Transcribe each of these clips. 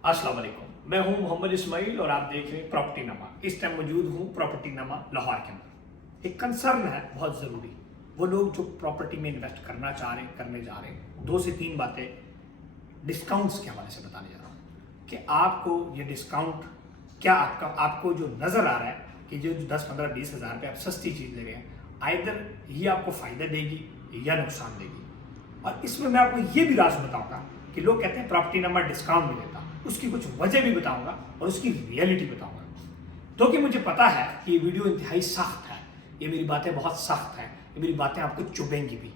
अस्सलाम वालेकुम, मैं हूं मोहम्मद इस्माइल और आप देख रहे हैं प्रॉपर्टी नामा। इस टाइम मौजूद हूं प्रॉपर्टी नामा लाहौर के अंदर। एक कंसर्न है बहुत ज़रूरी, वो लोग जो प्रॉपर्टी में इन्वेस्ट करना चाह रहे हैं, करने जा रहे हैं, 2 से 3 बातें डिस्काउंट्स के हवाले से बताने जा रहा हूँ कि आपको ये डिस्काउंट क्या आपको जो नज़र आ रहा है कि जो 10, 15, 20 हज़ार रुपये आप सस्ती चीज़ ले रहे हैं, आइदर ये आपको फ़ायदा देगी या नुकसान देगी। और इसमें मैं आपको ये भी राज बताऊंगा कि लोग कहते हैं प्रॉपर्टी नामा डिस्काउंट नहीं देता, उसकी कुछ वजह भी बताऊंगा और उसकी रियलिटी बताऊंगा। तो कि मुझे पता है कि ये वीडियो इंतहाई सख्त है, ये मेरी बातें बहुत सख्त हैं, ये मेरी बातें आपको चुभेंगी भी,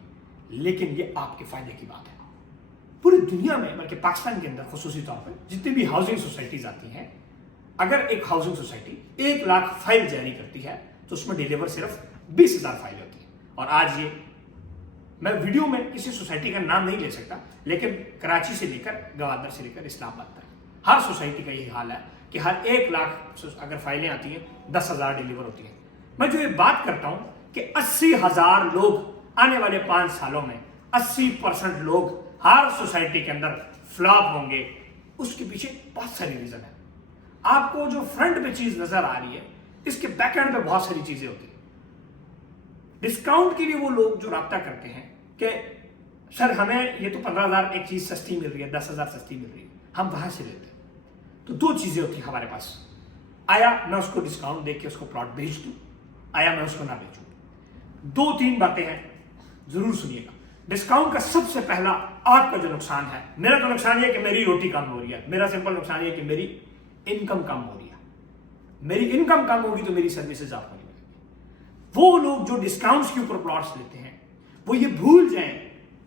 लेकिन ये आपके फायदे की बात है। पूरी दुनिया में बल्कि पाकिस्तान के अंदर खुसूसी तौर पर जितनी भी हाउसिंग सोसाइटीज आती हैं, अगर एक हाउसिंग सोसाइटी 1 लाख फाइल जारी करती है तो उसमें डिलीवर सिर्फ 20,000 फाइल होती है। और आज ये मैं वीडियो में किसी सोसाइटी का नाम नहीं ले सकता, लेकिन कराची से लेकर गवादर से लेकर इस्लामाबाद तक हर सोसाइटी का यही हाल है कि हर 1 लाख अगर फाइलें आती हैं 10,000 डिलीवर होती हैं। मैं जो ये बात करता हूं कि 80,000 लोग आने वाले 5 सालों में 80% लोग हर सोसाइटी के अंदर फ्लॉप होंगे, उसके पीछे बहुत सारी रीजन है। आपको जो फ्रंट पे चीज नजर आ रही है, इसके बैक एंड पे बहुत सारी चीजें होती है। डिस्काउंट के लिए वो लोग जो राब्ता करते हैं कि सर हमें ये तो 15,000 एक चीज सस्ती मिल रही है, 10,000 सस्ती मिल रही है, हम वहां से लेते हैं। तो 2 चीजें होती हैं हमारे पास, आया मैं उसको डिस्काउंट देके उसको प्लॉट भेज दूं, आया मैं उसको ना बेचूं। 2-3 बातें हैं, जरूर सुनिएगा। डिस्काउंट का सबसे पहला आपका जो नुकसान है, मेरा तो नुकसान ये है कि मेरी रोटी कम हो रही है, मेरा सिंपल नुकसान ये है कि मेरी इनकम कम हो रही है। मेरी इनकम कम होगी तो मेरी सर्विसेज आपको नहीं मिलेगी। वो लोग जो डिस्काउंट्स के ऊपर प्लॉट्स लेते हैं, वो ये भूल जाएं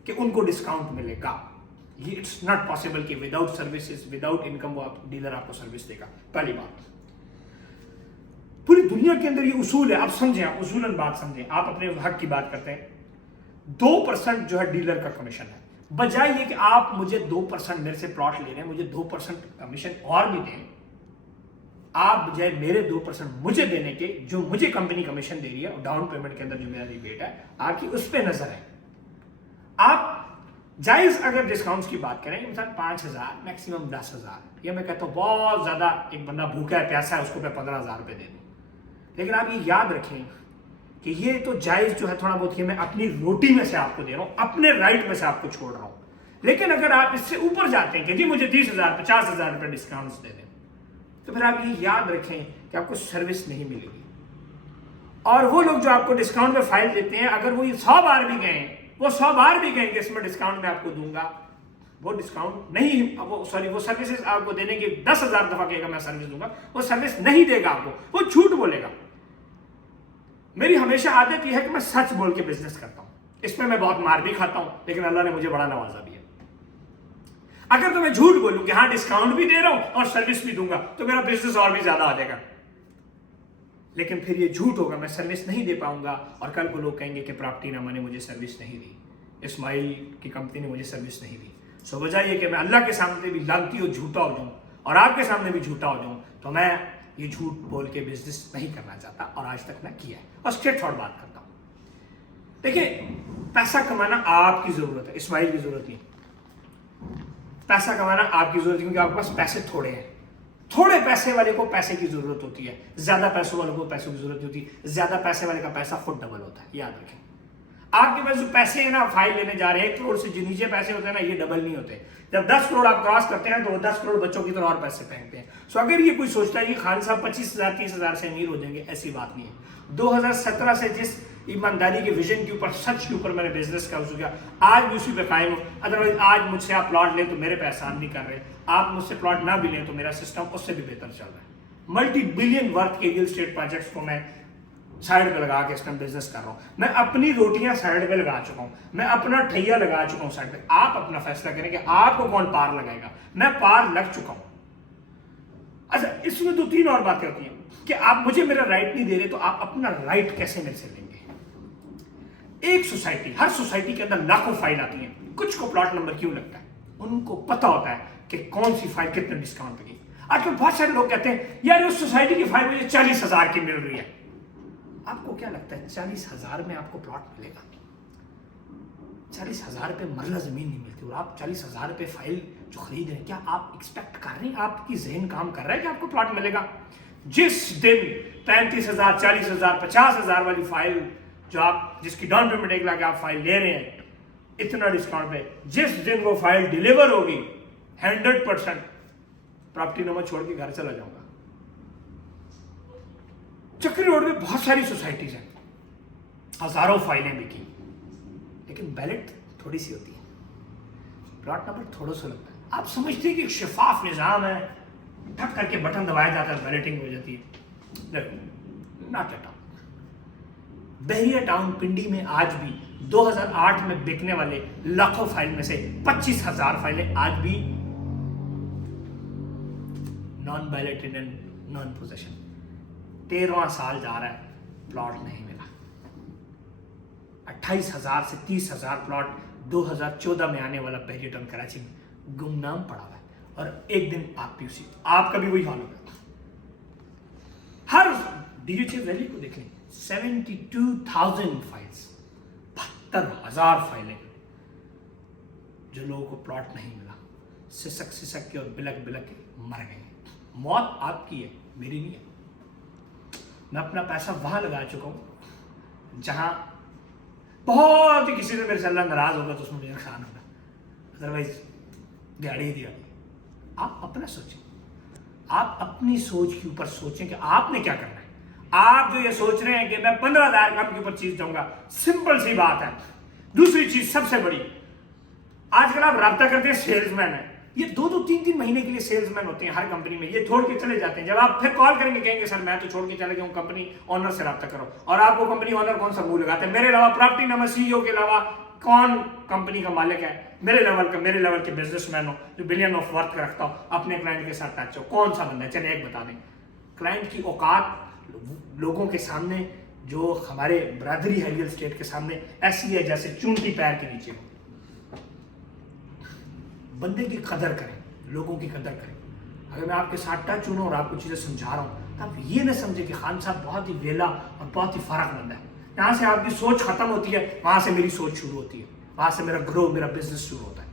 कि उनको डिस्काउंट मिलेगा। ये इट्स नॉट पॉसिबल कि विदाउट सर्विसेज, विदाउट इनकम वो डीलर आपको सर्विस देगा। पहली बात, पूरी दुनिया के अंदर ये उसूल है, आप समझें, आप उसूलन बात समझें, आप अपने हक की बात करते हैं। 2% जो है डीलर का कमीशन है, बजाय ये कि आप मुझे 2% मेरे से प्लॉट ले रहे हैं, मुझे 2% कमीशन और भी दें, आप बजाय मेरे 2% मुझे देने के, जो मुझे कंपनी कमीशन दे रही है और डाउन पेमेंट के अंदर जो मेरा रिबेट है, आपकी उस पर नजर है। आप जायज अगर डिस्काउंट्स की बात करें, मिसाल 5,000 मैक्सिमम 10,000, या मैं कहता हूं बहुत ज्यादा एक बंदा भूखा है, प्यासा है, उसको मैं 15,000 रुपए दे दूं। लेकिन आप ये याद रखें कि ये तो जायज जो है थोड़ा बहुत, ये मैं अपनी रोटी में से आपको दे रहा हूं, अपने राइट में से आपको छोड़ रहा हूं। लेकिन अगर आप इससे ऊपर जाते हैं कि जी मुझे 30,000 50,000 रुपए डिस्काउंट्स दे दें, तो फिर आप ये याद रखें कि आपको सर्विस नहीं मिलेगी। और वो लोग जो आपको डिस्काउंट में फाइल देते हैं, अगर वो ये 100 बार भी गए, वो 100 बार भी कहेंगे इसमें डिस्काउंट मैं आपको दूंगा, वो डिस्काउंट नहीं, वो सर्विसेज आपको देने की 10,000 दफा कहेगा मैं सर्विस दूंगा, वो सर्विस नहीं देगा आपको, वो झूठ बोलेगा। मेरी हमेशा आदत यह है कि मैं सच बोल के बिजनेस करता हूं, इसमें मैं बहुत मार भी खाता हूं, लेकिन अल्लाह ने मुझे बड़ा नवाजा भी है। अगर तो मैं झूठ बोलूं कि हाँ डिस्काउंट भी दे रहा हूं और सर्विस भी दूंगा, तो मेरा बिजनेस और भी ज्यादा आ जाएगा। लेकिन फिर ये झूठ होगा, मैं सर्विस नहीं दे पाऊंगा और कल को लोग कहेंगे कि प्रॉपर्टी नामा ने मुझे सर्विस नहीं दी, इस्माइल की कंपनी ने मुझे सर्विस नहीं दी। सो वजह ये कि मैं अल्लाह के सामने भी लानती और झूठा हो जाऊं और आपके सामने भी झूठा हो जाऊं, तो मैं ये झूठ बोल के बिजनेस नहीं करना चाहता और आज तक मैं किया है। और स्ट्रेट फॉरवर्ड बात करता हूं। देखिए, पैसा कमाना आपकी जरूरत है, इस्माइल की जरूरत नहीं। पैसा कमाना आपकी जरूरत है क्योंकि आपके पास पैसे थोड़े हैं। थोड़े पैसे वाले को पैसे की जरूरत होती है, ज्यादा पैसों वाले को पैसों की जरूरत होती है। ज्यादा पैसे वाले का पैसा खुद डबल होता है, याद रखें। आपके पास जो पैसे हैं ना, फाइल लेने जा रहे हैं 1 करोड़ से जो नीचे पैसे होते हैं ना, ये डबल नहीं होते। जब 10 करोड़ आप क्रॉस करते हैं तो 10 करोड़ बच्चों की तरह और पैसे फेंकते हैं। सो अगर ये कोई सोचता है कि खान साहब 25,000 30,000 से अमीर हो जाएंगे, ऐसी बात नहीं है। 2017 से जिस ईमानदारी के विजन के ऊपर, सच के ऊपर मैंने बिजनेस कर चुका, आज भी उसी पे कायम हूं। अदरवाइज आज मुझसे आप प्लॉट लें तो मेरे पे एहसान नहीं कर रहे, आप मुझसे प्लॉट ना भी लें तो मेरा सिस्टम उससे भी बेहतर चल रहा है। मल्टी बिलियन वर्थ के रियल एस्टेट प्रोजेक्ट्स को मैं साइड पे लगा के इस टाइम बिजनेस कर रहा हूं। मैं अपनी रोटियां साइड पे लगा चुका हूं, मैं अपना ठैया लगा चुका हूं साइड पे। आप अपना फैसला करें कि आपको कौन पार लगाएगा। मैं पार लग चुका हूं। अच्छा, इसमें 2-3 और बातें होती हैं कि आप मुझे मेरा राइट नहीं दे रहे, तो आप अपना राइट कैसे मेरे से लेंगे। एक सोसाइटी, हर सोसाइटी के अंदर लाखों फाइल आती हैं, कुछ को प्लॉट नंबर क्यों लगता है, उनको पता होता है कि कौन सी फाइल कितने डिस्काउंट पे गई। आजकल बहुत सारे लोग कहते हैं यार उस सोसाइटी की फाइल मुझे 40,000 की मिल रही है। आपको क्या लगता है 40,000 में आपको प्लॉट मिलेगा? 40,000 रुपये मरला जमीन नहीं मिलती, और आप 40,000 रुपये फाइल جو خرید رہے ہیں کیا آپ ایکسپیکٹ کر رہے ہیں, آپ کی ذہن کام کر رہا ہے کہ آپ کو پلاٹ ملے گا؟ جس دن 35,000 40,000 50,000 والی فائل جو آپ جس کی ڈاؤن پیمنٹ 1 لاکھ آپ فائل لے رہے ہیں اتنا ڈسکاؤنٹ پہ, جس دن وہ فائل ڈیلیور ہوگی 100% پراپرٹی نامہ چھوڑ کے گھر چلا جاؤں گا. چکری روڈ میں بہت ساری سوسائٹیز ہیں, ہزاروں فائلیں بکی, لیکن بیلٹ تھوڑی سی ہوتی ہے, پلاٹ نمبر تھوڑا سا لگتا ہے. آپ سمجھتے ہیں کہ ایک شفاف نظام ہے, ٹھک کر کے بٹن دبایا جاتا ہے بیلٹنگ ہو جاتی ہے. Not at all. Bahria town Pindi میں آج بھی 2008 میں بکنے والے لاکھوں فائل میں سے 25,000 فائلیں آج بھی نان بیلٹڈ اینڈ نان پوزیشن. 13واں سال جا رہا ہے, پلاٹ نہیں ملا. 28,000 سے 30,000 پلاٹ 2014 میں آنے والا بحریہ ٹاؤن کراچی میں گمنام پڑا ہوا ہے. اور ایک دن آپ بھی آپ کا بھی وہی حال ہوگا. ہر ڈیجیٹل ویلی کو دیکھ لیں, 72,000 فائلز, 72,000 فائلیں جو لوگوں کو پلاٹ نہیں ملا, سسک کے اور بلک کے مر گئے. موت آپ کی ہے, میری نہیں ہے. میں اپنا پیسہ وہاں لگا چکا ہوں جہاں بہت ہی کسی نے میرے سے اللہ ناراض ہوگا تو اس میں مجھے نقصان ہوگا, ادروائز دیہڑی. آپ اپنا سوچیں, آپ اپنی سوچ کے اوپر سوچیں کہ آپ نے کیا کرنا ہے. آپ جو یہ سوچ رہے ہیں کہ میں 15,000 کم کے اوپر چیز دوں گا, سمپل سی بات ہے. دوسری چیز سب سے بڑی, آج کل آپ رابطہ کرتے ہیں سیلز مین ہے, یہ 2-3 مہینے کے لیے سیلز مین ہوتے ہیں ہر کمپنی میں, یہ چھوڑ کے چلے جاتے ہیں. جب آپ پھر کال کریں گے کہیں گے سر میں تو چھوڑ کے چلے گیا ہوں, کمپنی آنر سے رابطہ کرو. اور آپ کو کمپنی آنر کون سا منہ لگاتے ہیں؟ میرے علاوہ پراپرٹی نامہ CEO کے علاوہ کون کمپنی کا مالک ہے؟ میرے لیول کے بزنس مین ہو جو بلین آف ورتھ رکھتا ہو, اپنے کلائنٹ کے ساتھ ٹچ ہو, کون سا بندہ ہے؟ چلے ایک بتا دیں. کلائنٹ کی اوقات لوگوں کے سامنے جو ہمارے برادری ہے ریئل اسٹیٹ کے سامنے ایسی ہے جیسے چونٹی پیر کے نیچے ہو. بندے کی قدر کریں, لوگوں کی قدر کریں. اگر میں آپ کے ساتھ ٹچ ہوں اور آپ کو چیزیں سمجھا رہا ہوں تو آپ یہ نہ سمجھیں کہ خان صاحب بہت ہی ویلا اور بہت ہی فارغ بندہ ہے. یہاں سے آپ کی سوچ ختم ہوتی ہے, وہاں سے میری سوچ شروع ہوتی ہے, وہاں سے میرا گرو, میرا بزنس شروع ہوتا ہے.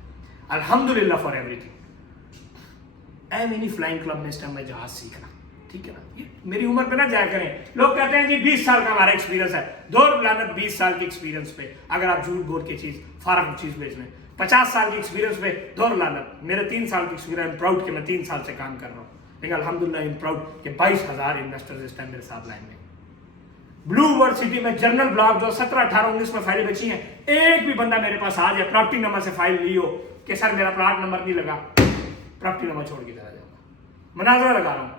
الحمدللہ for every thing. A money flying club میں اس ٹائم میں جہاز سیکھ رہا, ٹھیک ہے نا. یہ میری عمر پہ نہ جایا کریں. لوگ کہتے ہیں جی 20 سال کا ہمارا ایکسپیرینس ہے. دور لعنت 20 سال کے ایکسپیرینس پہ اگر آپ جھوٹ بول کے چیز فارغ چیز بیچ لیں. 50 سال کے ایکسپیرینس پہ دور لعنت. میرے 3 سال کے ایکسپیرینس پراؤڈ کہ میں 3 سال سے کام کر رہا ہوں, لیکن الحمدللہ ایم پراؤڈ کہ 22,000 انویسٹرز اس ٹائم میرے ساتھ لائن میں. بلو ورڈ سٹی میں جرنل بلاک جو 17 18 19 میں فائلیں بچی ہیں, ایک بھی بندہ میرے پاس آ جائے پراپرٹی نمبر سے فائل لی ہو کہ سر میرا پلاٹ نمبر نہیں لگا, پراپرٹی نمبر چھوڑ کے چلا جاؤں گا. مناظرہ لگا رہا ہوں.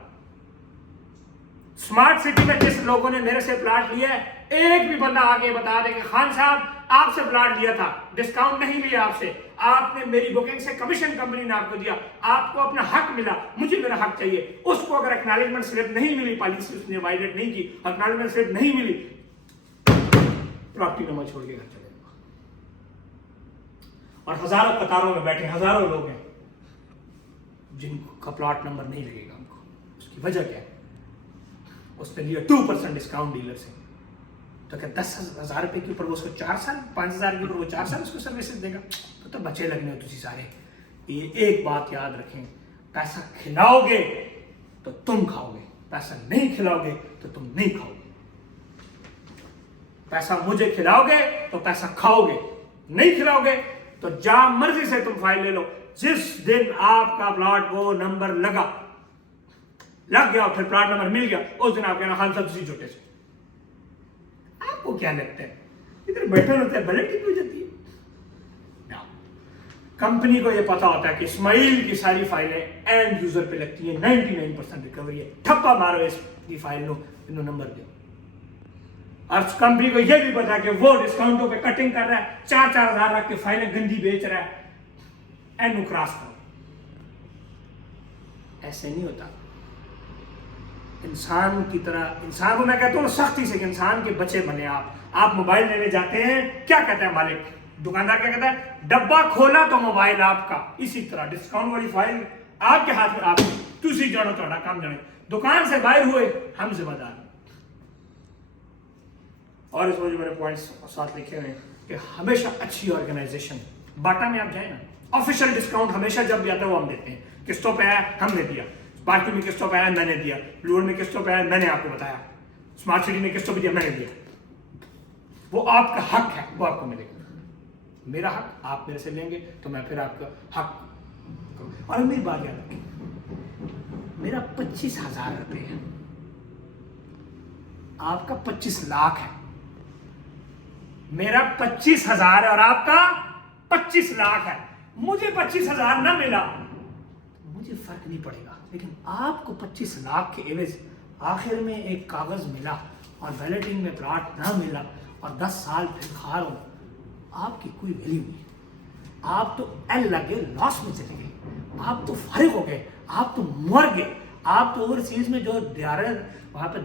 اسمارٹ سٹی میں جس لوگوں نے میرے سے پلاٹ لیا ہے, ایک بھی بندہ آگے بتا دے کہ خان صاحب آپ سے پلاٹ لیا تھا, ڈسکاؤنٹ نہیں لیا آپ سے, آپ نے میری بکنگ سے کمیشن کمپنی نے آپ کو دیا, آپ کو اپنا حق ملا, مجھے میرا حق چاہیے. اس کو اگر ایکنالجمنٹ سلپ نہیں ملی, پالیسی اس نے وائلیٹ نہیں کی, ایکنالجمنٹ سلپ نہیں ملی, پراپرٹی نمبر چھوڑ کے گھر چلے جاؤ. اور ہزاروں قطاروں میں بیٹھے ہزاروں لوگ ہیں جن کا پلاٹ نمبر نہیں لگے گا. ان کو اس کی وجہ کیا ہے؟ اس نے لیا 2% ڈسکاؤنٹ ڈیلر سے, تو کہ 10,000 روپے کے اوپر وہ اس کو 4 سال, 5,000 کے اوپر وہ 4 سال اس کو سروسز دے گا. تو بچے لگنے ہو تجھے سارے. یہ ایک بات یاد رکھیں, پیسہ کھلاؤ گے تو تم کھاؤ گے, پیسہ نہیں کھلاؤ گے تو تم نہیں کھاؤ گے. پیسہ مجھے کھلاؤ گے تو پیسہ کھاؤ گے, نہیں کھلاؤ گے تو جا مرضی سے تم فائل لے لو. جس دن آپ کا پلاٹ کو نمبر لگ گیا, پھر پلاٹ نمبر مل گیا, اس دن آپ کہنا خان صاحب تسی جھوٹے سے. آپ کو کیا لگتا ہے ادھر بیٹھے ہوتے ہیں بیلٹنگ ہو جاتی ہے؟ کمپنی کو یہ پتا ہوتا ہے کہ اسماعیل کی ساری فائلیں اینڈ یوزر پہ لگتی ہیں, 99% ریکوری ہے, ٹھپا مارو اس کی فائل نو نمبر دو. اور کمپنی کو یہ بھی پتا ہے کہ وہ ڈسکاؤنٹوں پہ کٹنگ کر رہا ہے, 4-4 ہزار رکھ کے فائلیں گندی بیچ رہا ہے, اینڈ نو کراس کرو. ایسے نہیں ہوتا. انسان کی طرح, انسان کو میں کہتا ہوں سختی سے کہ انسان کے بچے بنے آپ. آپ موبائل لینے جاتے ہیں, کیا کہتا ہے مالک, دکاندار کیا کہتا ہے, ڈبہ کھولا تو موبائل آپ کا. اسی طرح ڈسکاؤنٹ والی فائل آپ کے ہاتھ میں, آپ تسی جانو تھوڑا کام جانے, دکان سے باہر ہوئے ہم ذمہ دار. اور اس میں جو میں نے پوائنٹس ساتھ لکھے ہوئے ہیں کہ ہمیشہ اچھی آرگنائزیشن, باٹا میں آپ جائیں نا, ऑफिशियल डिस्काउंट हमेशा जब भी आता है वो हम देते हैं. किस्तों पे आया हमने दिया, पार्किंग में किस्तों पे आया मैंने दिया, लूर में किस्तों पे आया मैंने आपको बताया, स्मार्ट सिटी में किस्तों पे दिया मैंने दिया. वो आपका हक है, वो आपको मिलेगा. मेरा हक आप मेरे से लेंगे तो मैं फिर आपका हक. और मेरी बात याद रखिए, मेरा 25,000 रुपये है, आपका 25 लाख है. मेरा 25,000 है और आपका 25 लाख है. मुझे 25,000 ना मिला मुझे फर्क नहीं पड़ेगा, लेकिन आपको 25 लाख के एवज आखिर में एक कागज मिला और बैलेटिंग में प्लॉट ना मिला और 10 साल फिर खा रहा हूं, आपकी कोई वैल्यू नहीं. आप तो एल लगे लॉस में चले गए, आप तो फारिग हो गए, आप तो मर गए. आप तो ओवरसीज में जो वहां पे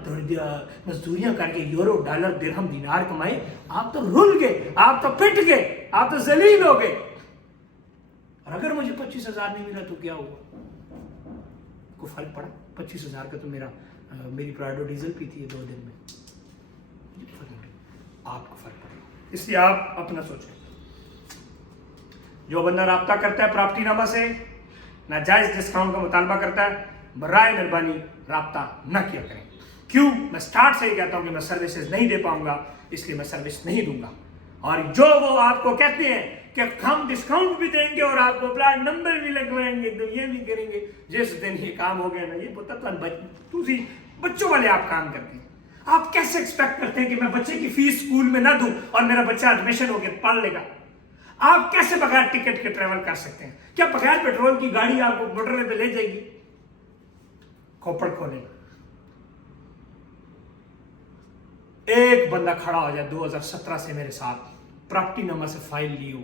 मजदूरियां करके यूरो डॉलर दिरहम दिनार कमाए, आप तो रुल गए, आप तो पिट गए, आप तो जलील हो गए. और अगर मुझे 25,000 नहीं मिला तो क्या हुआ? को फर्क पड़ा? 25,000 का तो मेरी प्राडो डीजल पी थी 2 दिन में. आपको फर्क पड़ेगा, इसलिए आप अपना सोचें. जो बंदा राब्ता करता है प्रॉपर्टी नामा से, नाजायज डिस्काउंट का मुतालबा करता है, बराए मेहरबानी राब्ता न किया करें. क्यों? मैं स्टार्ट से ही कहता हूं कि मैं सर्विसेज नहीं दे पाऊंगा, इसलिए मैं सर्विस नहीं दूंगा. और जो वो आपको कहते हैं कि हम डिस्काउंट भी देंगे और आपको प्लाट नंबर भी लगवाएंगे तो ये भी करेंगे, जिस दिन ये काम हो गया ना, ये तुसी बच्चों वाले आप काम करते हैं. आप कैसे एक्सपेक्ट करते हैं कि मैं बच्चे की फीस स्कूल में ना दूं और मेरा बच्चा एडमिशन होकर पढ़ लेगा? आप कैसे बगैर टिकट के ट्रेवल कर सकते हैं? क्या बगैर पेट्रोल की गाड़ी आपको मोटरवे पे ले जाएगी? खोपड़ खोले. एक बंदा खड़ा हो जाए 2017 से मेरे साथ प्रॉपर्टी नंबर से फाइल ली हो,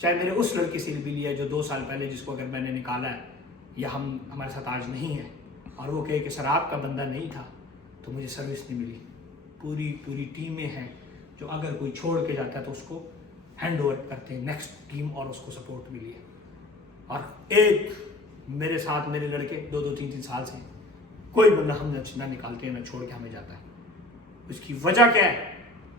चाहे मेरे उस लड़के से भी लिया है जो 2 साल पहले जिसको अगर मैंने निकाला है या हमारे साथ आज नहीं है, और वो कहे कि सर आपका बंदा नहीं था तो मुझे सर्विस नहीं मिली. पूरी टीमें हैं जो अगर कोई छोड़ के जाता है तो उसको हैंड ओवर करते हैं नेक्स्ट टीम और उसको सपोर्ट मिली है. और एक मेरे साथ मेरे लड़के 2-2, 3-3 साल से कोई बंदा हम ना निकालते हैं ना छोड़ के हमें जाता है. उसकी वजह क्या है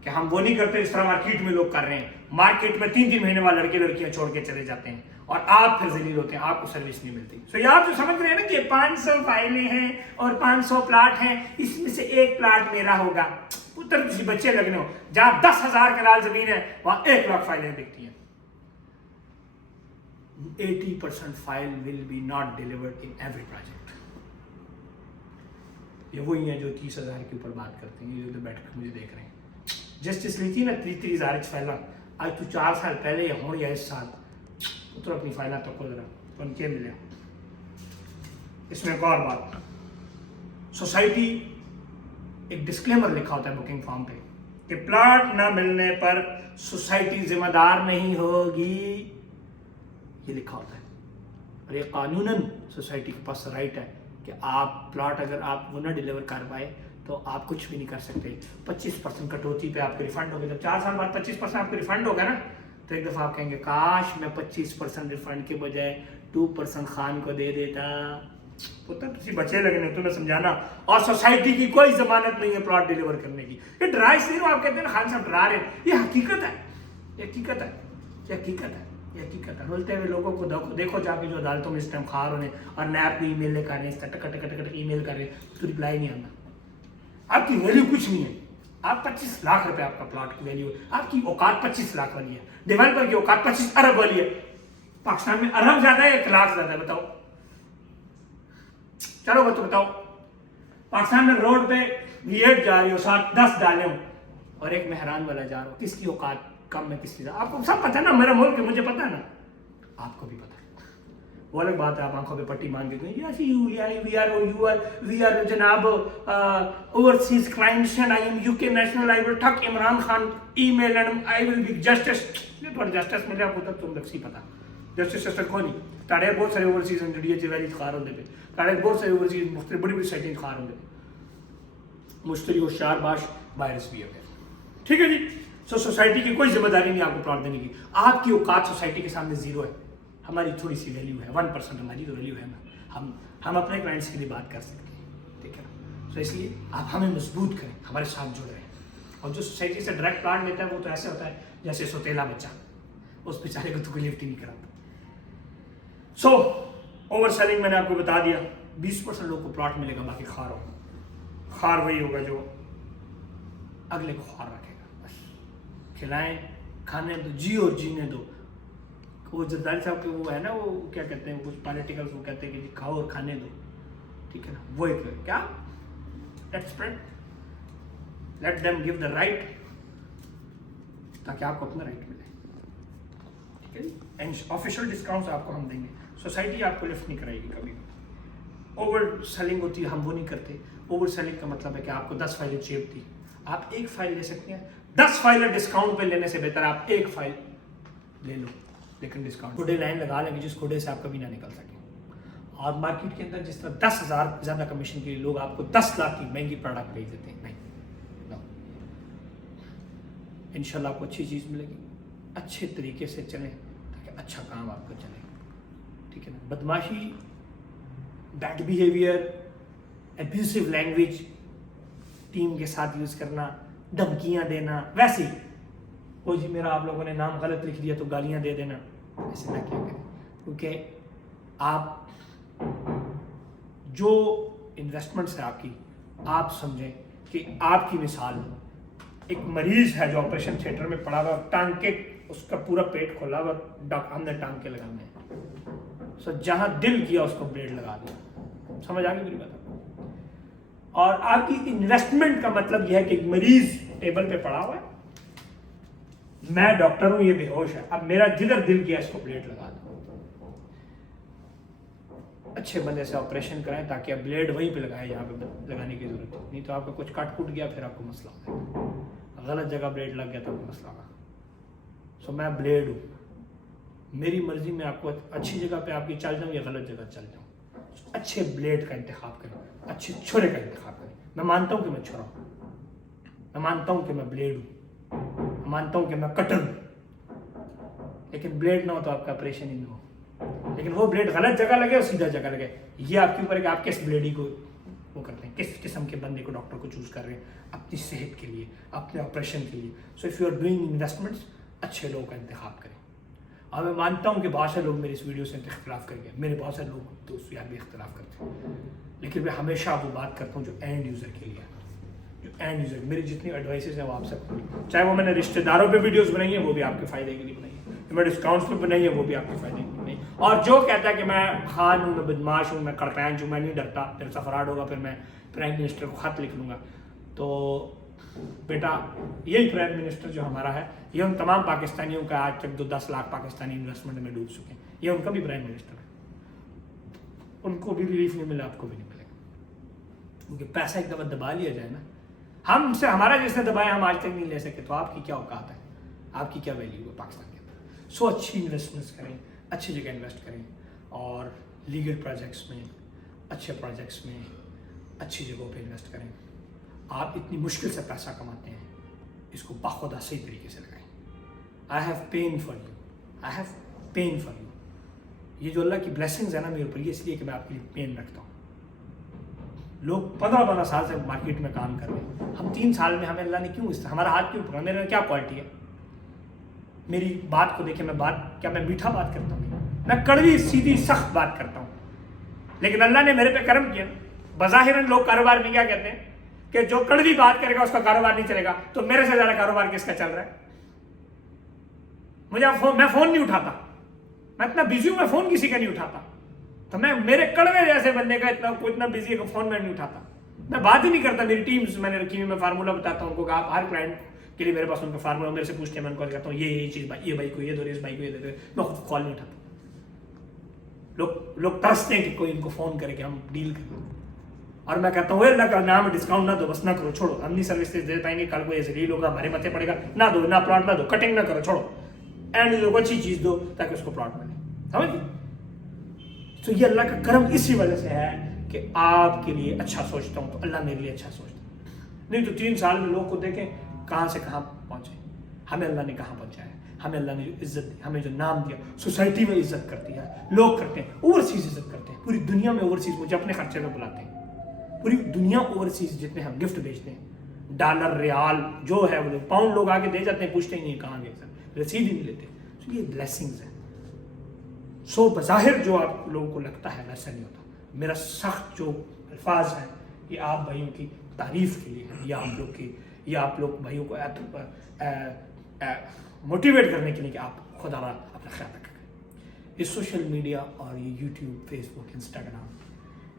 कि हम वो नहीं करते इस तरह मार्केट में लोग कर रहे हैं. मार्केट में 3-3 महीने वाले लड़के लड़कियां छोड़ के चले जाते हैं और आप फिर जलील होते हैं, आपको सर्विस नहीं मिलती. सो ये आप जो समझ रहे हैं ना कि 500 फाइलें हैं और 500 प्लाट हैं, इसमें से एक प्लाट मेरा होगा, पुत्र किसी बच्चे लगने हो. जहां 10,000 कनाल जमीन है वहां 1 लाख फाइलें दिखती हैं. 80% file will be not delivered in every project. ये वही है जो 30,000 के ऊपर बात करते हैं, ये जो बैठ कर मुझे देख रहे हैं. जस्टिस ली थी ना 30,000 फाइल, आज तू 4 साल पहले या हो या इस साल तो अपनी फाइल तो खोल रहा कौन क्या मिले. इसमें एक और बात, सोसाइटी एक डिस्क्लेमर लिखा होता है बुकिंग फॉर्म पे कि प्लॉट ना मिलने पर सोसाइटी जिम्मेदार नहीं होगी, ये लिखा होता है. और ये कानूनन सोसाइटी के पास राइट है कि आप प्लॉट अगर आप वो ना डिलीवर कर पाए तो आप कुछ भी नहीं कर सकते. 25% कटौती पे आपके रिफंड हो गए. जब 4 साल बाद 25% आपको रिफंड होगा ना तो एक दफ़ा आप कहेंगे काश मैं 25% रिफंड के बजाय 2% खान को दे देता. पुत्र किसी बच्चे लगने तुम्हें समझाना. और सोसाइटी की कोई जमानत नहीं है प्लॉट डिलीवर करने की. ये डराई नहीं हो, आप कहते हैं खान साहब डरा रहे हैं, ये हकीकत है, ये हकीकत है, ये हकीकत है, ये हकीकत है. बोलते हुए लोगों को देखो जाके जो अदालतों में इस टाइम खा रहे हैं और नैप को ईमेल कर रहे हैं, टक ईमेल कर रहे हैं, तो रिप्लाई नहीं आना. आपकी वैल्यू कुछ नहीं है. आप 25 लाख रुपए आपका प्लॉट की वैल्यू है, आपकी औकात 25 लाख वाली है, डेवलपर की औकात 25 अरब वाली है. पाकिस्तान में अरब ज्यादा है 1 लाख ज्यादा है? बताओ, चलो बताओ. पाकिस्तान में रोड पे V8 जा रही हो, 7-10 डाले हो और एक मेहरान वाला जा रहा हो, किसकी औकात कम है किसकी ज्यादा? आपको सब पता है ना, मेरा मुल्क मुझे पता है ना, आपको भी पता है. वो अलग बात है आप आंखों पे पट्टी मान के वी आर जनाब overseas clients and I am UK national, I will talk Imran Khan email and I will be justice. पर जस्टिस मिले आपको तक तुम लक्सी पता जस्टिस सिस्टम को नहीं. ताड़े बहुत सारे ओवरसीज इंडिया ची वैली खार होंगे पे, ताड़े बहुत सारे ओवरसीज मुख्तलिफ बड़ी बड़ी साइटें खार होंगे पे. मुश्तरी होशियार बाश वायरस भी है. ठीक है जी. सो सोसाइटी की कोई जिम्मेदारी नहीं आपको प्लॉट देने की. आपकी औकात सोसाइटी के सामने जीरो है. हमारी थोड़ी सी वैल्यू है, 1% हमारी तो वैल्यू है ना. हम अपने क्लाइंट्स के लिए बात कर सकते हैं, ठीक है ना. तो इसलिए आप हमें मजबूत करें, हमारे साथ जुड़ रहे हैं. और जो सोसाइटी से डायरेक्ट प्लाट लेता है वो तो ऐसे होता है जैसे सोतेला बच्चा, उस बेचारे को तो कोई लिफ्ट ही नहीं कराता. सो ओवर सेलिंग मैंने आपको बता दिया, 20% लोगों को प्लॉट मिलेगा, बाकी खार वही होगा जो अगले को खार रखेगा। बस खिलाएं, खाने दो, जी और जीने दो। वो जरदारी साहब के वो है ना, वो क्या कहते हैं, कुछ पॉलिटिकल्स वो कहते हैं कि जी खाओ और खाने दो, ठीक है ना, वो एक क्या, let's spread, let them give the right, ताकि आपको अपना राइट मिले, ठीक है। एंड ऑफिशियल डिस्काउंट्स आपको हम देंगे, सोसाइटी आपको लिफ्ट नहीं कराएगी कभी। ओवर सेलिंग होती है, हम वो नहीं करते। ओवर सेलिंग का मतलब है कि आपको 10 फाइलें चाहिए थी, आप एक फाइल ले सकते हैं। 10 फाइलें डिस्काउंट पे लेने से बेहतर आप एक फाइल ले लो, लेकिन डिस्काउंट खुदे लाइन लगा लेंगे जिस खुदे से आप कभी ना निकल सकें। और मार्केट के अंदर जिस तरह 10,000 ज़्यादा कमीशन के लिए लोग आपको 10 लाख की महंगी प्रोडक्ट बेच देते हैं, नहीं, नो। इंशाल्लाह आपको अच्छी चीज़ मिलेगी, अच्छे तरीके से चलें ताकि अच्छा काम आपको चले, ठीक है ना। बदमाशी, bad behaviour, abusive language team के साथ यूज़ करना, धमकियाँ देना, वैसे ही वो जी मेरा आप लोगों ने नाम गलत लिख दिया तो गालियाँ दे देना, ऐसे ना क्या करें। क्योंकि आप जो इन्वेस्टमेंट्स है आपकी, आप समझें कि आपकी मिसाल एक मरीज़ है जो ऑपरेशन थिएटर में पड़ा हुआ, टांके उसका पूरा पेट खोला हुआ, हमने टांके लगाने हैं, सो जहाँ दिल किया उसको ब्लेड लगा दिया। समझ आ गई मेरी बात? और आपकी इन्वेस्टमेंट का मतलब यह है कि एक मरीज टेबल पे पड़ा हुआ है, मैं डॉक्टर हूं, ये बेहोश है, अब मेरा जिधर दिल किया इसको ब्लेड लगा दो। अच्छे बंदे से ऑपरेशन कराएं ताकि अब ब्लेड वहीं पे लगाए जहाँ पे लगाने की जरूरत है, नहीं तो आपका कुछ काट कूट गया फिर आपको मसला हो जाएगा। गलत जगह ब्लेड लग गया तो आपको मसला होगा। सो मैं ब्लेड हूँ, मेरी मर्जी में आपको अच्छी जगह पे आपकी चल जाऊँ या गलत जगह चल जाऊँ। अच्छे ब्लेड का इंतखाब करें, अच्छे छुरे का इंतखाब करें। मैं मानता हूँ कि मैं छुरा हूँ, मैं मानता हूँ कि मैं ब्लेड हूँ, मैं मानता हूँ कि मैं कटर हूँ, लेकिन ब्लेड ना हो तो आपका ऑपरेशन ही ना हो। लेकिन वो ब्लेड गलत जगह लगे और सीधा जगह लगे, ये आपके ऊपर है कि आप किस ब्लेडी को वो करते हैं, किस किस्म के बंदे को डॉक्टर को चूज कर रहे हैं अपनी सेहत के लिए, अपने ऑपरेशन के लिए। So if you are doing investments, अच्छे लोगों का इंतखाब करें। और मैं मानता हूँ कि बहुत से लोग मेरी इस वीडियो से इख्तलाफ कर गए, मेरे बहुत से लोग दोस्त यार भी इख्तलाफ करते हैं, लेकिन मैं हमेशा वो बात करता हूँ जो एंड यूज़र के लिए, जो एंड यूज़र, मेरी जितनी एडवाइसेस हैं वो आप सबको, चाहे वो मैंने रिश्तेदारों पे वीडियोस बनाई है वो भी आपके फ़ायदे के लिए बनाई है, मैं डिस्काउंट्स पे बनाई है वो भी आपके फ़ायदे के लिए बनाई। और जो कहता है कि मैं खान हूँ, मैं बदमाश हूँ, मैं कड़पैंच हूँ, मैं नहीं डरता, फिर सफराड होगा फिर मैं प्राइम मिनिस्टर को ख़त लिख लूँगा, तो बेटा यही प्राइम मिनिस्टर जो हमारा है, ये उन तमाम पाकिस्तानियों का आज तक जो 10 लाख पाकिस्तानी इन्वेस्टमेंट में डूब चुके हैं, ये उनका भी प्राइम मिनिस्टर है, उनको भी रिलीफ नहीं मिला, आपको भी नहीं मिलेगा, क्योंकि पैसा एक दफ़ा दबा लिया जाए ना, हमसे हमारा जिसने दबाया हम आज तक नहीं ले सके, तो आपकी क्या औकात है, आपकी क्या वैल्यू है पाकिस्तान के अंदर। सो अच्छी इन्वेस्टमेंट्स करें, अच्छी जगह इन्वेस्ट करें, और लीगल प्रोजेक्ट्स में, अच्छे प्रोजेक्ट्स में, अच्छी जगहों पे इन्वेस्ट करें। आप इतनी मुश्किल से पैसा कमाते हैं, इसको बाखुदा सही तरीके से लगाएं। I have pain for you, I have pain for you. ये जो अल्लाह की ब्लेसिंग्स है ना मेरे ऊपर, ये इसलिए कि मैं आपके लिए पेन रखता हूँ। लोग 15-15 साल से मार्केट में काम कर रहे हैं, हम 3 साल में हमें अल्लाह ने क्यों हमारा हाथ क्यों पकड़ा, मेरे क्या क्वालिटी है, मेरी बात को देखे, मैं बात क्या, मैं मीठा बात करता हूँ, मैं कड़वी सीधी सख्त बात करता हूँ, लेकिन अल्लाह ने मेरे पे करम किया। बज़ाहिरन लोग कारोबार में क्या कहते हैं कि जो कड़वी बात करेगा उसका कारोबार नहीं चलेगा, तो मेरे से ज़्यादा कारोबार किसका चल रहा है? मैं फ़ोन नहीं उठाता, मैं इतना बिजी हूँ, मैं फ़ोन किसी का नहीं उठाता, तो मैं मेरे कड़वे जैसे बंदे का इतना बिजी है कि फ़ोन मैं नहीं उठाता, मैं बात ही नहीं करता। मेरी टीम्स मैंने रखी हुई, मैं फार्मूला बताता हूँ उनको, आप हर क्लाइंट के लिए मेरे पास उनका फार्मूला, मेरे से पूछते हैं, मैं उनको कहता हूँ ये चीज़ भाई, ये भाई को ये दो, इस भाई को ये दे दे, मैं खुद कॉल नहीं उठाता। लोग तरसते हैं कि कोई इनको फ़ोन करे कि हम डील करें, और मैं कहता हूँ अल्लाह का नाम डिस्काउंट ना दो, बस ना करो, छोड़ो, हम नहीं सर्विसेज दे पाएंगे, कल को ये जलील होगा, हमारे मथे पड़ेगा, ना दो, ना प्लॉट ना दो, कटिंग ना करो, छोड़ो, एंड यूजर को अच्छी चीज़ दो ताकि उसको प्लॉट मिले। समझ? तो ये अल्लाह का करम इसी वजह से है कि आपके लिए अच्छा सोचता हूँ, तो अल्लाह मेरे लिए अच्छा सोचता है। नहीं तो 3 साल में लोग को देखें कहाँ से कहाँ पहुँचे, हमें अल्लाह ने कहाँ पहुँचाया, हमें अल्लाह ने जो इज्जत दी, हमें जो नाम दिया, सोसाइटी में इज्जत करती है, लोग करते हैं, ओवरसीज इज्जत करते हैं, पूरी दुनिया में ओवरसीज मुझे अपने खर्चे में बुलाते हैं, पूरी दुनिया ओवरसीज जितने हम गिफ्ट भेजते हैं, डॉलर रियाल जो है वो पाउंड लोग आके दे जाते हैं, पूछते ही नहीं कहाँ गए सर, रसीद ही नहीं लेते। तो ये ब्लेसिंग्स हैं, سو بظاہر جو آپ لوگوں کو لگتا ہے ویسا نہیں ہوتا. میرا سخت جو الفاظ ہیں یہ آپ بھائیوں کی تعریف کے لیے ہیں, یا آپ لوگ بھائیوں کو موٹیویٹ کرنے کے لیے کہ آپ خدا را اپنا خیال رکھیں. یہ سوشل میڈیا اور یہ یوٹیوب, فیس بک, انسٹاگرام,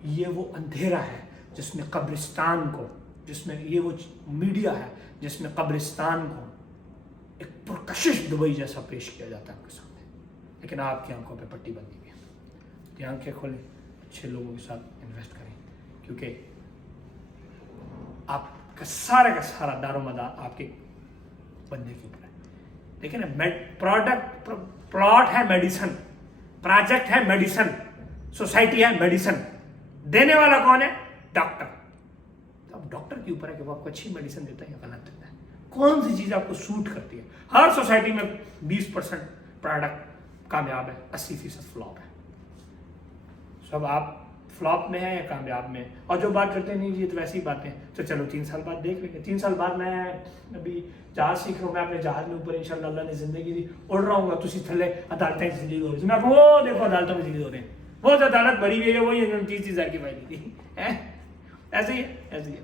یہ وہ اندھیرا ہے جس میں قبرستان کو, جس میں یہ وہ میڈیا ہے جس میں قبرستان کو ایک پرکشش دبئی جیسا پیش کیا جاتا ہے آپ کے سامنے. لیکن آپ کی آنکھوں پہ پٹی بندی ہوئی ہے. یہ آنکھیں کھولیں, اچھے لوگوں کے ساتھ انویسٹ کریں, کیونکہ آپ کا سارا دار و مدار آپ کے بندے کے اوپر ہے. لیکن پلاٹ ہے میڈیسن, پروجیکٹ ہے میڈیسن, سوسائٹی ہے میڈیسن, دینے والا کون ہے؟ ڈاکٹر. اب ڈاکٹر کے اوپر ہے کہ وہ آپ کو اچھی میڈیسن دیتا ہے یا غلط دیتا ہے, کون سی چیز آپ کو سوٹ کرتی ہے. ہر سوسائٹی میں 20% پروڈکٹ کامیاب ہے, 80% فلاپ ہے. سب آپ فلاپ میں ہیں یا کامیاب میں. اور جو بات کرتے ہیں نہیں یہ تو ویسی باتیں, تو چلو 3 سال بعد دیکھ لیں گے. 3 سال بعد میں ابھی جہاز سیکھ رہا ہوں, میں اپنے جہاز میں اوپر انشاءاللہ اللہ نے زندگی دی, اڑ رہا ہوں گا, تسی تھلے عدالتیں زندگی ہو رہی ہے. میں کہوں وہ دیکھو عدالتوں میں زندگی ہو رہے ہیں, وہ عدالت بھری ہوئی ہے, وہی 29,000 کی فائدی تھی. ایسے ہی ہے.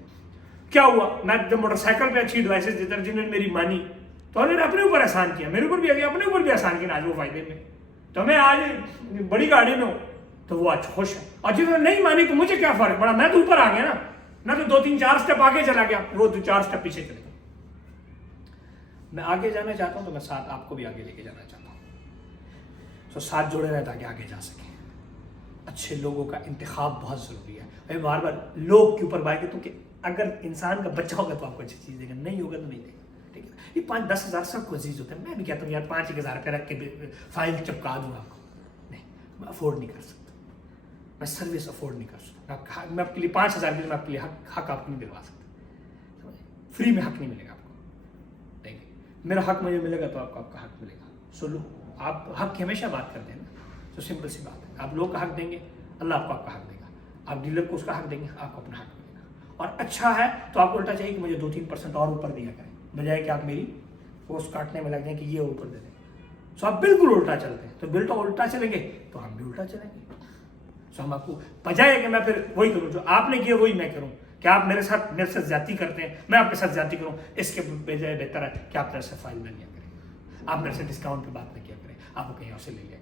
کیا ہوا؟ میں جب موٹر سائیکل پہ اچھی ایڈوائسز دیتا ہوں, جنہوں نے میری مانی تو انہوں نے اپنے اوپر احسان کیا, میرے اوپر بھی آ گیا, اپنے اوپر بھی احسان کیا, آج وہ فائدے میں. تو میں آج بڑی گاڑی میں ہوں تو وہ آج خوش ہے, اور جنہوں نے نہیں مانی تو مجھے کیا فرق پڑا, میں تو اوپر آ گیا نا, میں تو 2-3-4 اسٹیپ آگے چلا گیا, وہ 2-4 اسٹیپ پیچھے چلے گئے. میں آگے جانا چاہتا ہوں تو میں ساتھ آپ کو بھی آگے لے کے جانا چاہتا ہوں. تو ساتھ جوڑے رہے تاکہ آگے جا سکیں. اچھے لوگوں کا انتخاب بہت ضروری ہے. میں بار بار لوگ کے اوپر بات کرتا ہوں کہ اگر انسان کا بچہ ہوگا تو آپ کو اچھی چیز دے گا, نہیں ہوگا تو نہیں دے گا. ٹھیک ہے, یہ 5-10 ہزار سب کو عزیز ہوتا ہے. میں بھی کہتا ہوں یار 5-1 ہزار روپے رکھ کے فائل چپکا دوں آپ کو, نہیں, میں افورڈ نہیں کر سکتا, میں سروس افورڈ نہیں کر سکتا. میں آپ کے لیے 5,000 کے لیے میں آپ کے لیے حق آپ کو نہیں دلوا سکتا. فری میں حق نہیں ملے گا آپ کو. نہیں, میرا حق مجھے ملے گا تو آپ کو آپ کا حق ملے گا. سو لو, آپ حق کی ہمیشہ بات کرتے ہیں نا, تو سمپل سی بات ہے, آپ لوگ کا حق دیں گے, اللہ آپ کو آپ کا حق دے گا. آپ ڈیلر کو اس کا حق دیں گے, آپ کو اپنا حق ملے گا. اور اچھا ہے تو آپ کو الٹا چاہیے کہ مجھے 2-3% اور اوپر دیا کریں, بجائے کہ آپ میری پوسٹ کاٹنے میں لگ جائیں کہ یہ اوپر دے دیں. سو آپ بالکل الٹا چلتے ہیں, تو بالکل الٹا چلیں گے تو ہم بھی الٹا چلیں گے. سو ہم آپ کو بجائے کہ میں پھر وہی کروں جو آپ نے کیا وہی میں کروں, کہ آپ میرے سے زیادتی کرتے ہیں, میں آپ کے ساتھ زیادتی کروں, اس کے بجائے بہتر ہے کہ آپ میرے سے فائل نہ لیا کریں, آپ میرے سے ڈسکاؤنٹ پہ بات نہ کیا کریں, آپ کو کہیں اور سے لے لیا کریں.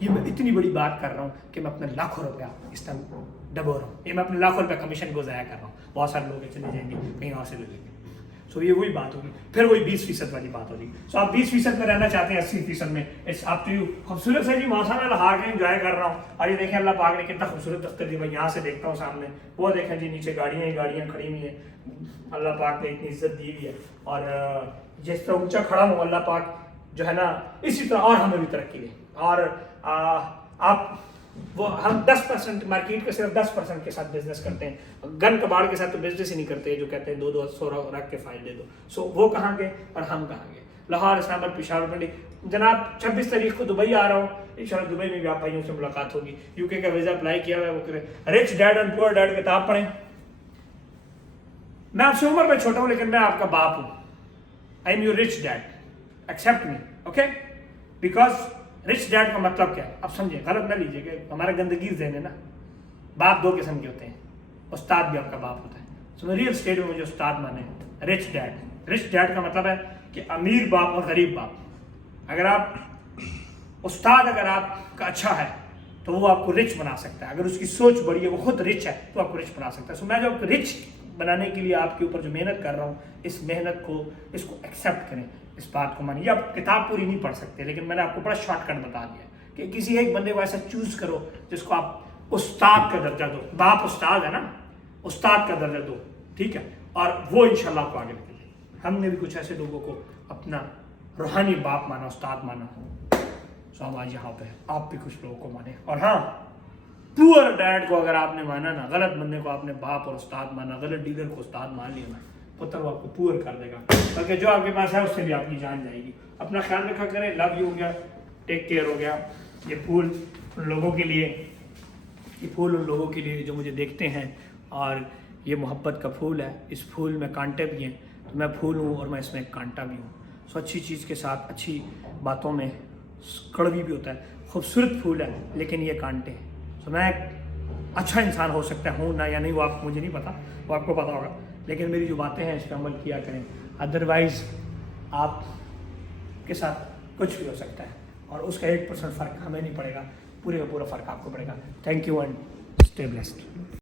یہ میں اتنی بڑی بات کر رہا ہوں کہ میں اپنے لاکھوں روپیہ اس ٹائم ڈبو رہا ہوں, یہ میں اپنے لاکھوں روپیہ کمیشن کو ضائع کر رہا ہوں. بہت سارے لوگ چلے جائیں گے کہیں اور سے لے لیں گے. سو یہ وہی بات ہوگی, پھر وہی 20% والی بات ہوگی. سو آپ 20% میں رہنا چاہتے ہیں 80% میں, اٹس اپ ٹو یو. خوبصورت ہے جی, موسم میں لاہور کا انجوائے کر رہا ہوں, اور یہ دیکھیں اللہ پاک نے کتنا خوبصورت دفتر دی. میں یہاں سے دیکھتا ہوں سامنے, وہ دیکھیں جی نیچے گاڑیاں کھڑی ہوئی ہیں, اللہ پاک نے اتنی عزت دی ہوئی ہے. اور جس طرح اونچا کھڑا ہوں, اللہ پاک جو ہے نا اسی طرح اور ہمیں بھی ترقی دے. اور آپ وہ ہم 10% مارکیٹ کے صرف 10% کے ساتھ بزنس کرتے ہیں, گن کباڑ کے ساتھ تو بزنس ہی نہیں کرتے, جو کہتے ہیں 200 رکھ کے فائل دے دو. سو وہ کہاں گئے اور ہم کہاں گئے. لاہور, اسلام آباد, پشاور, پنڈی. جناب 26 تاریخ کو دبئی آ رہا ہوں, انشاءاللہ دبئی میں بھی آپ بھائیوں سے ملاقات ہوگی. UK کا ویزا اپلائی کیا ہوا ہے, وہ کرے رچ ڈیڈ اینڈ پور ڈیڈ کتاب پڑھیں. میں آپ سے عمر میں چھوٹا ہوں لیکن میں آپ کا باپ ہوں. I am your rich dad, accept me, okay. Because rich dad کا مطلب کیا ہے آپ سمجھیں, غلط نہ لیجیے کہ ہمارا گندگی ذہن ہے نا. باپ 2 قسم کے ہوتے ہیں, استاد بھی آپ کا باپ ہوتا ہے. سو ریئل اسٹیٹ میں مجھے استاد مانے. رچ ڈیڈ, رچ ڈیڈ کا مطلب ہے کہ امیر باپ اور غریب باپ. اگر آپ استاد اگر آپ کا اچھا ہے تو وہ آپ کو رچ بنا سکتا ہے. اگر اس کی سوچ بڑی ہے, وہ خود رچ ہے, تو آپ کو رچ بنا سکتا ہے. سو میں جو آپ کو رچ بنانے کے لیے آپ کے اوپر جو محنت کر رہا ہوں, اس محنت کو, اس کو ایکسیپٹ کریں, اس بات کو مانیں. یہ آپ کتاب پوری نہیں پڑھ سکتے, لیکن میں نے آپ کو بڑا شارٹ کٹ بتا دیا کہ کسی ایک بندے کو ایسا چوز کرو جس کو آپ استاد کا درجہ دو. باپ استاد ہے نا, استاد کا درجہ دو, ٹھیک ہے, اور وہ انشاءاللہ آپ کو آگے لے جائے. ہم نے بھی کچھ ایسے لوگوں کو اپنا روحانی باپ مانا, استاد مانا. سو ہم آج یہاں پہ آپ بھی کچھ لوگوں کو مانے. اور ہاں, پور ڈیڈ کو اگر آپ نے مانا نا, غلط بندے کو آپ نے باپ اور استاد مانا, غلط ڈیلر کو استاد مان لیا نا, پتر وہ آپ کو پور کر دے گا, بلکہ جو آپ کے پاس ہے اس سے بھی آپ کی جان جائے گی. اپنا خیال رکھا کریں. لو یو ہو گیا, ٹیک کیئر ہو گیا. یہ پھول ان لوگوں کے لیے, یہ پھول ان لوگوں کے لیے جو مجھے دیکھتے ہیں, اور یہ محبت کا پھول ہے. اس پھول میں کانٹے بھی ہیں, تو میں پھول ہوں اور میں اس میں ایک کانٹا بھی ہوں. سو اچھی چیز کے ساتھ, اچھی باتوں میں کڑوی بھی ہوتا ہے. खूबसूरत फूल है लेकिन ये कांटे हैं। तो मैं एक अच्छा इंसान हो सकता हूँ ना या नहीं, वो आप मुझे नहीं पता, वो आपको पता होगा, लेकिन मेरी जो बातें हैं इस पर अमल किया करें, अदरवाइज़ आप के साथ कुछ भी हो सकता है और उसका 1% फ़र्क हमें नहीं पड़ेगा, पूरे का पूरा फ़र्क आपको पड़ेगा। Thank you and stay blessed.